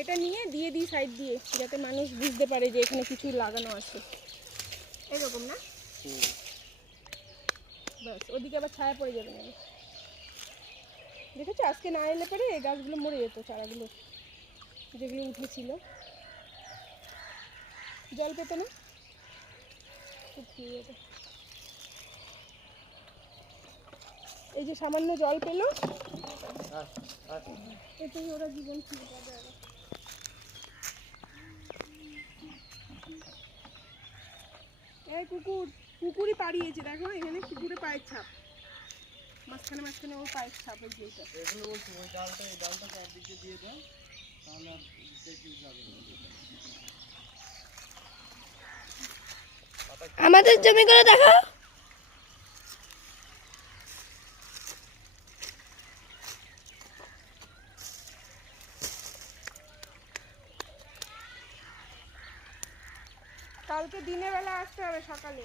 এটা নিয়ে দিয়ে দিই সাইড দিয়ে, যাতে মানুষ বুঝতে পারে যে এখানে কিছু লাগানো আছে, এরকম না? ব্যাস, ওদিকে আবার ছায়া পড়ে যাবে না। দেখেছো আজকে না এলে পরে এই গাছগুলো মরে যেত, চারাগুলো যেগুলো উঠেছিল, জল পেত না, শুকিয়ে যেত। এই যে সামান্য জল পেলো, এতেই ওরা জীবন ফিরে পাবে। এই কুকুরই পাড়িয়েছে, দেখো এখানে কুকুরে পায়ের ছাপ, মাঝখানে মাঝখানে ওর পায়ের ছাপ। ওই যেটা এগুলো বলছি, ওই ডালটা, এই ডালটা চারদিকে দিয়ে দাও, তাহলে আর দেখি যাবে না। আমাদের জমিগুলো দেখো। কালকে দিনের বেলা আসতে হবে সকালে।